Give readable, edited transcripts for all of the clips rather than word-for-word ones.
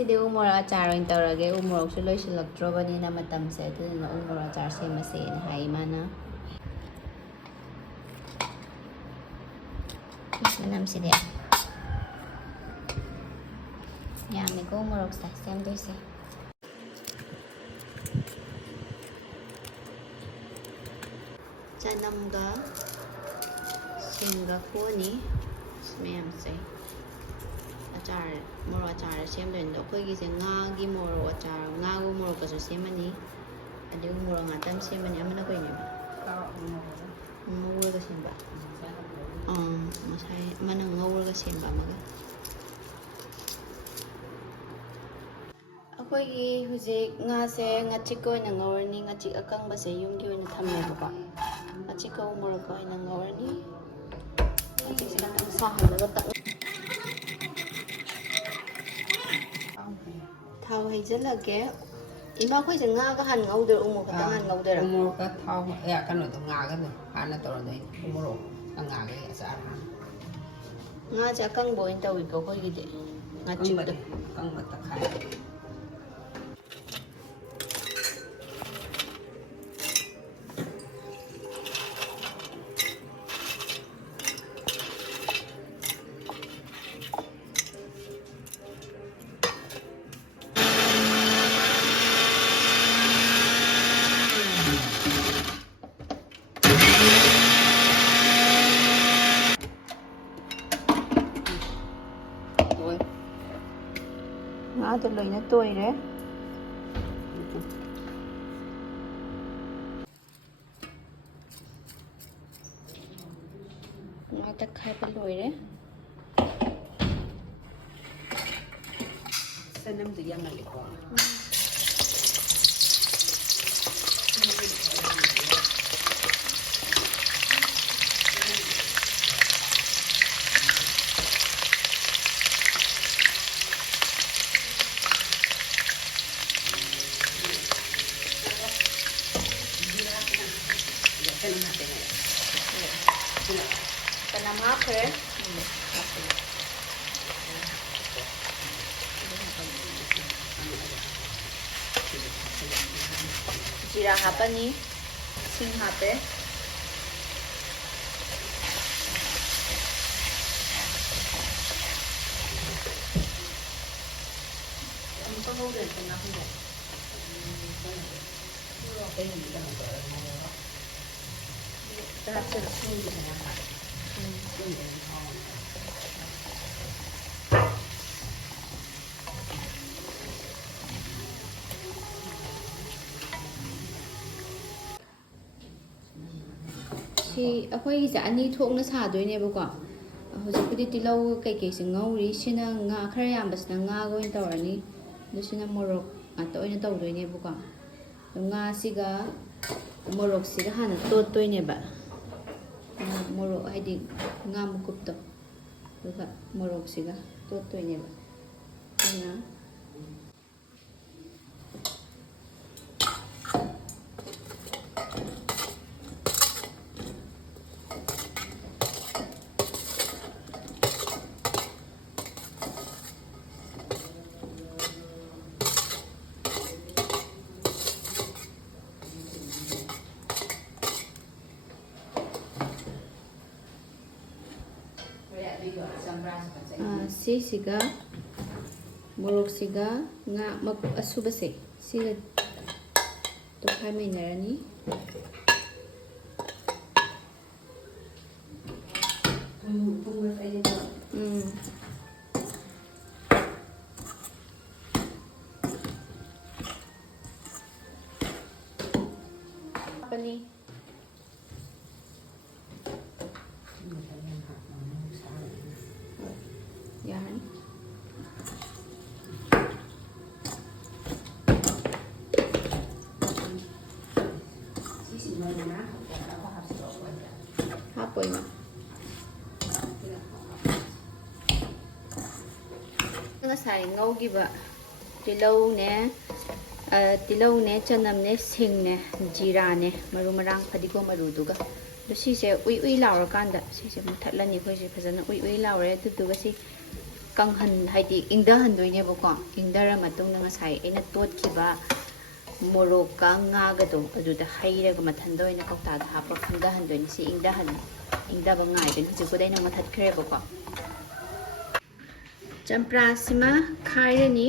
ꯁꯤꯗꯤ ꯎ ꯃꯣꯔꯣꯛ ꯑꯆꯥꯔ ꯑꯣꯏꯅ ꯇꯧꯔꯒꯦ ꯎ ꯃꯣꯔꯣꯛꯁꯨ ꯂꯣꯏꯁꯤꯜꯂꯛꯇ꯭ꯔꯕꯅꯤꯅ ꯃꯇꯝꯁꯦ ꯑꯗꯨꯗꯨꯅ ꯎ ꯃꯣꯔꯣꯛ ꯑꯆꯥꯔ ꯁꯦꯝꯃꯁꯦꯅ ꯍꯥꯏ ꯏꯃꯥꯅ ꯃꯅꯝꯁꯤꯗꯤ ꯌꯥꯝꯃꯦꯀꯣ ꯎ ꯃꯣꯔꯣꯛꯁꯦ ꯁꯦꯝꯗꯣꯏꯁꯦ ꯆꯅꯝꯒ ꯁꯤꯡꯒ ꯐꯨꯠꯅꯤ ꯃꯌꯥꯝꯁꯦ ꯑꯆꯥꯔ ꯃꯣꯔꯣꯛ ꯑꯆꯥꯔ ꯁꯦꯝꯗꯣꯏꯅꯤꯗꯣ ꯑꯩꯈꯣꯏꯒꯤꯁꯦ ꯉꯥꯒꯤ ꯃꯣꯔꯣꯛ ꯑꯆꯥꯔ ꯉꯥꯒ ꯃꯣꯔꯣꯛꯀꯁꯨ ꯁꯦꯝꯃꯅꯤ ꯑꯗꯨꯒ ꯃꯣꯔꯣꯛ ꯉꯥꯛꯇ ꯁꯦꯝꯃꯅꯤ ꯑꯃꯅ ꯀꯩꯅꯦꯕ ꯉꯧꯔꯒ ꯁꯦꯝꯕ ꯉꯁꯥꯏ ꯑꯃꯅ ꯉꯧꯔꯒ ꯁꯦꯝꯕ ꯑꯃꯒ ꯑꯩꯈꯣꯏꯒꯤ ꯍꯧꯖꯤꯛ ꯉꯥꯁꯦ ꯉꯥꯆꯤꯛꯀ ꯑꯣꯏꯅ ꯉꯧꯔꯅꯤ ꯉꯥꯆꯤꯛ ꯑꯀꯪꯕꯁꯦ ꯌꯨꯝꯒꯤ ꯑꯣꯏꯅ ꯊꯝꯃꯦꯕꯀꯣ ꯉꯥꯆꯤꯛꯀ ꯎ ꯃꯣꯔꯣꯛꯀ ꯑꯣꯏꯅ ꯉꯧꯔꯅꯤ ꯉꯥꯆꯤꯛꯁꯦ ꯈꯤꯇꯪ ꯁꯥꯍꯜꯂꯒ ꯊꯥꯎ ꯍꯩꯖꯤꯜꯂꯒꯦ ꯏꯃꯥ ꯑꯩꯈꯣꯏꯁꯦ ꯉꯥꯒ ꯍꯥꯟꯅ ꯉꯧꯗꯣꯏꯔꯣ ꯎ ꯃꯣꯔꯣꯛ ꯈꯛꯇꯪ ꯍꯥꯟꯅ ꯉꯧꯗꯣꯏꯔꯣ ꯎ ꯃꯣꯔꯣꯛꯀ ꯊꯥꯎ ꯀꯩꯅꯣꯗꯣ ꯉꯥꯒꯗꯣ ꯍꯥꯟꯅ ꯇꯧꯔꯗꯣꯏꯅꯤ ꯎ ꯃꯣꯔꯣꯛ ꯉꯥꯒꯒꯤ ꯑꯆꯥꯔ ꯍꯥꯟꯅ ꯉꯥꯁꯦ ꯑꯀꯪꯕ ꯑꯣꯏꯅ ꯇꯧꯋꯤꯀꯣ ꯑꯩꯈꯣꯏꯒꯤꯗꯤ ꯉꯥꯆꯤꯛꯇꯣ ꯑꯀꯪꯕ ꯇꯛꯈꯥꯏ ꯉꯥꯗꯣ ꯂꯣꯏꯅ ꯇꯣꯏꯔꯦ ꯉꯥ ꯇꯛꯈꯥꯏꯕ ꯂꯣꯏꯔꯦ ꯆꯅꯝꯗꯤ ꯌꯥꯝꯃꯜꯂꯤꯀꯣ ꯆꯅꯝ ꯍꯥꯞꯈ꯭ꯔꯦ ꯖꯤꯔꯥ ꯍꯥꯞꯄꯅꯤ ꯁꯤꯡ ꯍꯥꯞꯄꯦ ꯑꯃꯨꯛꯀ ꯉꯧꯗꯣꯏꯅꯦ ꯉꯥꯍꯟꯗꯣ ꯁꯤ ꯑꯩꯈꯣꯏꯒꯤꯁꯦ ꯑꯅꯤ ꯊꯣꯛꯅ ꯁꯥꯗꯣꯏꯅꯦꯕꯀꯣ ꯍꯧꯖꯤꯛꯄꯨꯗꯤ ꯇꯤꯜꯍꯧ ꯀꯩꯀꯩꯁꯤ ꯉꯧꯔꯤ ꯁꯤꯅ ꯉꯥ ꯈꯔ ꯌꯥꯝꯕꯁꯤꯅ ꯉꯥꯒ ꯑꯣꯏꯅ ꯇꯧꯔꯅꯤ ꯑꯗꯨ ꯁꯤꯅ ꯃꯣꯔꯣꯛ ꯉꯥꯛꯇ ꯑꯣꯏꯅ ꯇꯧꯗꯣꯏꯅꯦꯕꯀꯣ ꯑꯗꯣ ꯉꯥꯁꯤꯒ ꯃꯣꯔꯣꯛꯁꯤꯒ ꯍꯥꯟꯅ ꯇꯣꯠꯇꯣꯏꯅꯦꯕ ꯃꯣꯔꯣꯛ ꯍꯥꯏꯗꯤ ꯉꯥ ꯃꯀꯨꯞꯇꯣ ꯑꯗꯨꯒ ꯃꯣꯔꯣꯛꯁꯤꯒ ꯇꯣꯠꯇꯣꯏꯅꯦꯕ ꯑꯗꯨꯅ ꯁꯤꯁꯤꯒ ꯃꯣꯔꯣꯛꯁꯤꯒ ꯉꯥ ꯃꯀꯨꯞ ꯑꯁꯨꯕꯁꯦ ꯁꯤꯒ ꯇꯣꯠꯈꯥꯏꯃꯤꯟꯅꯔꯅꯤ ꯍꯥꯞꯄꯅꯤ ꯌꯥꯔꯅꯤ ꯍꯥꯞꯄꯣꯏꯃ ꯉꯁꯥꯏ ꯉꯧꯈꯤꯕ ꯇꯤꯜꯍꯧꯅꯦ ꯆꯅꯝꯅꯦ ꯁꯤꯡꯅꯦ ꯖꯤꯔꯥꯅꯦ ꯃꯔꯨ ꯃꯔꯥꯡ ꯐꯗꯤꯒꯣꯝ ꯃꯔꯨꯗꯨꯒ ꯑꯗꯣ ꯁꯤꯁꯦ ꯎꯏ ꯎꯏ ꯂꯥꯎꯔꯀꯥꯟꯗ ꯁꯤꯁꯦ ꯃꯨꯊꯠꯂꯅꯤ ꯑꯩꯈꯣꯏꯁꯦ ꯐꯖꯅ ꯎꯏ ꯎꯏ ꯂꯥꯎꯔꯦ ꯑꯗꯨꯗꯨꯒ ꯁꯤ ꯍꯥꯏꯗꯤ ꯏꯪꯊꯍꯟꯗꯣꯏꯅꯦꯕꯀꯣ ꯏꯪꯊꯔ ꯃꯇꯨꯡꯗ ꯉꯁꯥꯏ ꯑꯩꯅ ꯇꯣꯠꯈꯤꯕ ꯃꯣꯔꯣꯛꯀ ꯉꯥꯒꯗꯣ ꯑꯗꯨꯗ ꯍꯩꯔꯒ ꯃꯊꯟꯗ ꯑꯣꯏꯅ ꯀꯧꯇꯥꯗ ꯍꯥꯞꯄ ꯏꯪꯊꯍꯟꯗꯣꯏꯅꯤ ꯁꯤ ꯏꯪꯊꯕ ꯉꯥꯏꯗꯣꯏꯅꯤ ꯍꯧꯖꯤꯛꯄꯨꯗꯤ ꯑꯩꯅ ꯃꯨꯊꯠꯈ꯭ꯔꯦꯕꯀꯣ ꯆꯝꯄ꯭ꯔꯥꯁꯤꯃ ꯈꯥꯏꯔꯅꯤ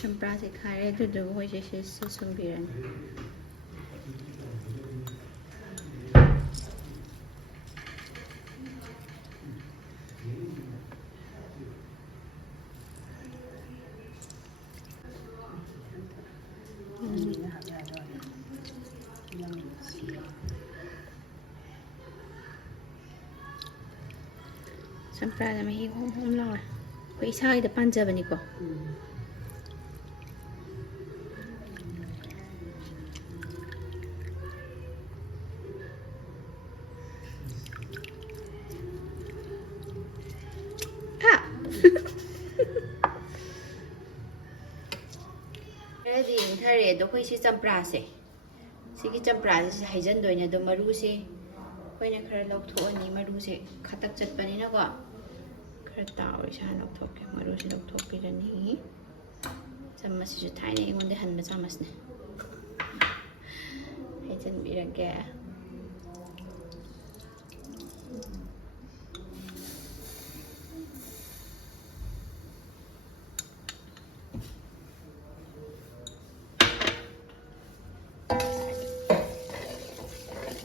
ꯆꯝꯄ꯭ꯔꯥꯁꯦ ꯈꯥꯏꯔꯦ ꯑꯗꯨꯗꯨꯒ ꯑꯩꯈꯣꯏꯁꯦ ꯁꯤ ꯁꯨꯝꯕꯤꯔꯅꯤ ꯆꯝꯄ꯭ꯔꯥꯗ ꯃꯍꯤ ꯍꯣꯝ ꯍꯣꯝ ꯂꯥꯎꯋꯦ ꯑꯩꯈꯣꯏ ꯏꯁꯥꯒꯤꯗ ꯄꯥꯟꯖꯕꯅꯤꯀꯣ ꯈꯔꯗꯤ ꯏꯪꯊꯔꯦ ꯑꯗꯣ ꯑꯩꯈꯣꯏ ꯁꯤ ꯆꯝꯄ꯭ꯔꯥꯁꯦ ꯁꯤꯒꯤ ꯆꯝꯄ꯭ꯔꯥꯁꯦ ꯍꯩꯖꯤꯟꯗꯣꯏꯅꯦ ꯑꯗꯣ ꯃꯔꯨꯁꯦ ꯑꯩꯈꯣꯏꯅ ꯈꯔ ꯂꯧꯊꯣꯛꯑꯅꯤ ꯃꯔꯨꯁꯦ ꯈꯇꯛ ꯆꯠꯄꯅꯤꯅꯀꯣ खर ताव इसा लौथोके मरुसी लौथोपीरनी चम्मचसिसु थाइने एंगोंदे हनबा चम्मचने हैजनबीरगे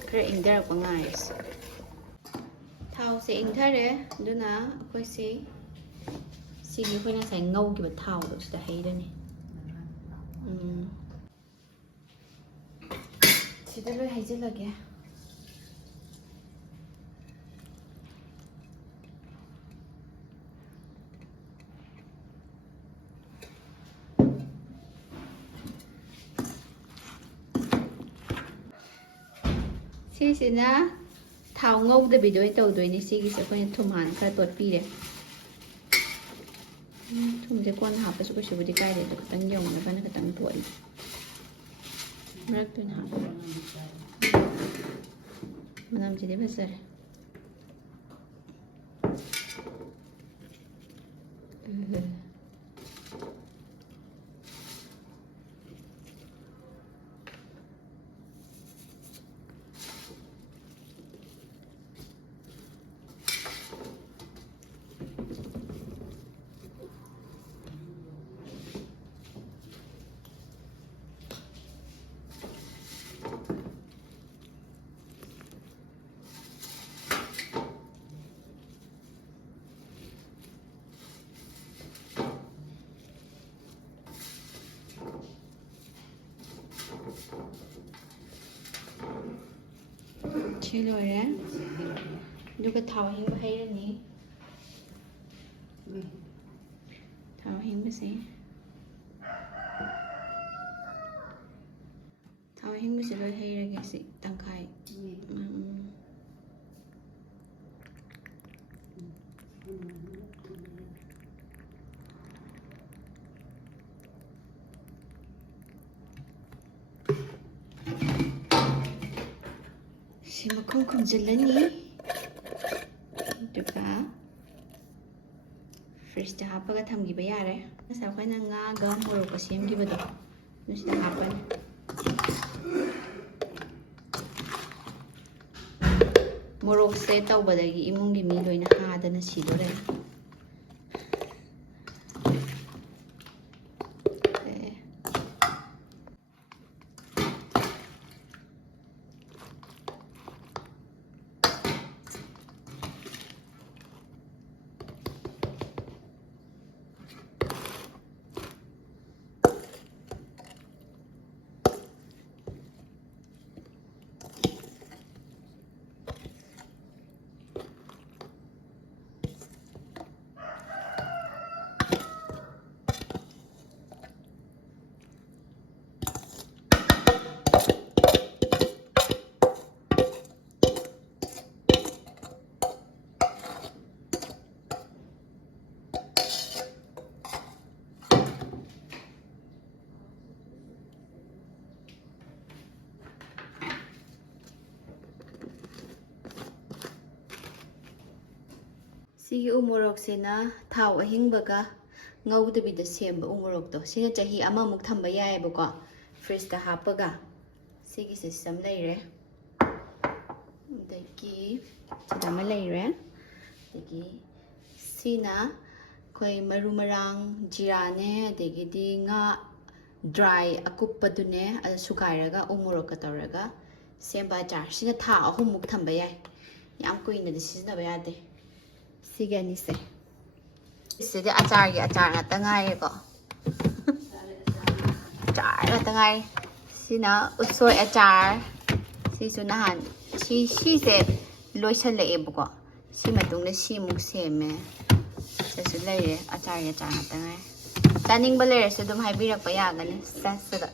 खर इंगदरप गाइस थाव से इंगथरे दुना अखोई से सिगी खोइना साइ ngौगिबा थाव दो सिदा हैरनी सिदा लोय हैजिलगे सिसिना थाव ngौदबीदो तौदोइने सिगिसे अखोइना थुम हान खरा तोटपीरे थुमसे कोन हापसु कइसुबुदि काइदे तो खतंग यौनगाना खतंग तोइ मरक्तुन हाप मनमसिदि फसरे लोरे थाव हिंग हैरनी थाव हिंग से लो हैरगे से तंखाई मखम खुमजिल्लनी फ्रिज हापगा थमगिबा यारे नसा अखोइना ngaga morok सेमगिबदो नसिदा हापनी मोरक से तौबदगी इमुंगी मी लोइना हादना सिदोरे ꯁꯤꯒꯤ ꯎ ꯃꯣꯔꯣꯛꯁꯤꯅ ꯊꯥꯎ ꯑꯍꯤꯡꯕꯒ ꯉꯧꯗꯕꯤꯗ ꯁꯦꯝꯕ ꯎ ꯃꯣꯔꯣꯛꯇꯣ ꯁꯤꯅ ꯆꯍꯤ ꯑꯃꯃꯨꯛ ꯊꯝꯕ ꯌꯥꯏꯑꯕꯀꯣ ꯐ꯭ꯔꯤꯖꯇ ꯍꯥꯞꯄꯒ ꯁꯤꯒꯤ ꯁꯤꯁꯇꯦꯝ ꯂꯩꯔꯦ ꯑꯗꯒꯤ ꯁꯤꯗ ꯑꯃ ꯂꯩꯔꯦ ꯑꯗꯒꯤ ꯁꯤꯅ ꯑꯩꯈꯣꯏ ꯃꯔꯨ ꯃꯔꯥꯡ ꯖꯤꯔꯥꯅꯦ ꯑꯗꯒꯤꯗꯤ ꯉꯥ ꯗ꯭ꯔꯥꯏ ꯑꯀꯨꯞꯄꯗꯨꯅꯦ ꯑꯗ ꯁꯨꯒꯥꯏꯔꯒ ꯎ ꯃꯣꯔꯣꯛꯀ ꯇꯧꯔꯒ ꯁꯦꯝꯕ ꯑꯆꯥꯔ ꯁꯤꯅ ꯊꯥ 3ꯃꯨꯛ ꯊꯝꯕ ꯌꯥꯏ ꯌꯥꯝ ꯀꯨꯏꯅꯗꯤ ꯁꯤꯖꯤꯟꯅꯕ ꯌꯥꯗꯦ ꯁꯤꯒꯤ ꯑꯅꯤꯁꯦ ꯁꯤꯗꯤ ꯑꯆꯥꯔꯒꯤ ꯑꯆꯥꯔ ꯉꯥꯛꯇ ꯉꯥꯏꯔꯦꯀꯣ ꯑꯆꯥꯔ ꯉꯥꯛꯇ ꯉꯥꯏꯔꯦ ꯁꯤꯅ ꯎꯁꯣꯏ ꯑꯆꯥꯔ ꯁꯤꯁꯨ ꯅꯍꯥꯟ ꯁꯤꯁꯦ ꯂꯣꯏꯁꯜꯂꯛꯑꯦꯕꯀꯣ ꯁꯤ ꯃꯇꯨꯡꯗ ꯁꯤꯃꯨꯛ ꯁꯦꯝꯃꯦ ꯁꯤꯁꯨ ꯂꯩꯔꯦ ꯑꯆꯥꯔꯒꯤ ꯑꯆꯥꯔ ꯉꯥꯛꯇ ꯉꯥꯏꯔꯦ ꯆꯥꯅꯤꯡꯕ ꯂꯩꯔꯁꯨ ꯑꯗꯨꯝ ꯍꯥꯏꯕꯤꯔꯛꯄ ꯌꯥꯒꯅꯤ ꯁꯤꯗ